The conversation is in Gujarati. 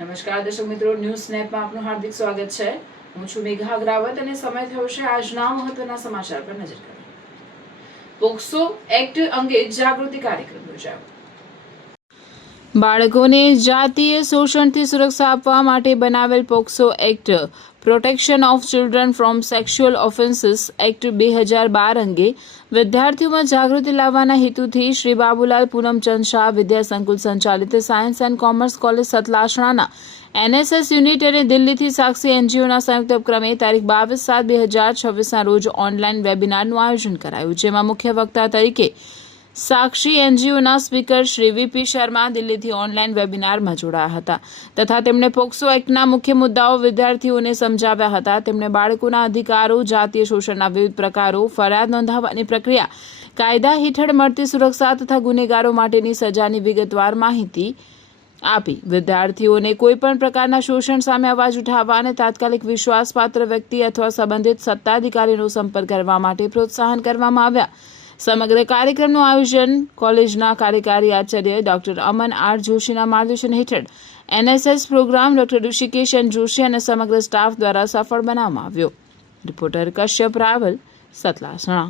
નમસ્કાર દર્શક મિત્રો, ન્યૂઝ સ્નેપમાં આપનું હાર્દિક સ્વાગત છે. હું છું મેઘા અગ્રાવત અને સમય થયો છે આજના મહત્વના સમાચાર પર નજર કરવાની. પોક્સો એક્ટ અંગે જાગૃતિ કાર્યક્રમ યોજાયો. બાળકોને જાતીય શોષણથી સુરક્ષા આપવા માટે બનાવેલ POCSO act protection of children from sexual offences act 2012 અંગે વિદ્યાર્થીઓમાં જાગૃતિ લાવવાના હેતુથી શ્રી બાબુલાલ પૂનમચંદ શાહ વિદ્યા સંકુલ સંચાલિત સાયન્સ એન્ડ કોમર્સ કોલેજ સતલાસણાના NSS યુનિટ અને દિલ્હીથી સાક્ષી NGOના સંયુક્ત ઉપક્રમે તારીખ 22/7/2026ના રોજ ઓનલાઈન વેબિનારનું આયોજન કરાયું, જેમાં મુખ્ય વક્તા તરીકે સાક્ષી NGOના સ્પીકર શ્રી VP શર્મા દિલ્હીથી ઓનલાઈન વેબિનારમાં જોડાયા હતા તથા તેમણે પોક્સો એક્ટના મુખ્ય મુદ્દાઓ વિદ્યાર્થીઓને સમજાવ્યા હતા. તેમણે બાળકોના અધિકારો, જાતીય શોષણના વિવિધ પ્રકારો, ફરિયાદ નોંધાવવાની પ્રક્રિયા, કાયદા હેઠળ મળતી સુરક્ષા તથા ગુનેગારો માટેની સજાની વિગતવાર માહિતી આપી. વિદ્યાર્થીઓને કોઈપણ પ્રકારના શોષણ સામે અવાજ ઉઠાવવા અને તાત્કાલિક વિશ્વાસપાત્ર વ્યક્તિ અથવા સંબંધિત સત્તાધિકારીનો સંપર્ક કરવા માટે પ્રોત્સાહન કરવામાં આવ્યા. સમગ્ર કાર્યક્રમનું આયોજન કોલેજના કાર્યકારી આચાર્ય ડોક્ટર અમન R જોશીના માર્ગદર્શન હેઠળ NSS programme doctor Rishikesh Joshi અને સમગ્ર સ્ટાફ દ્વારા સફળ બનાવવામાં આવ્યો. રિપોર્ટર કશ્યપ રાવલ, સતલાસણા.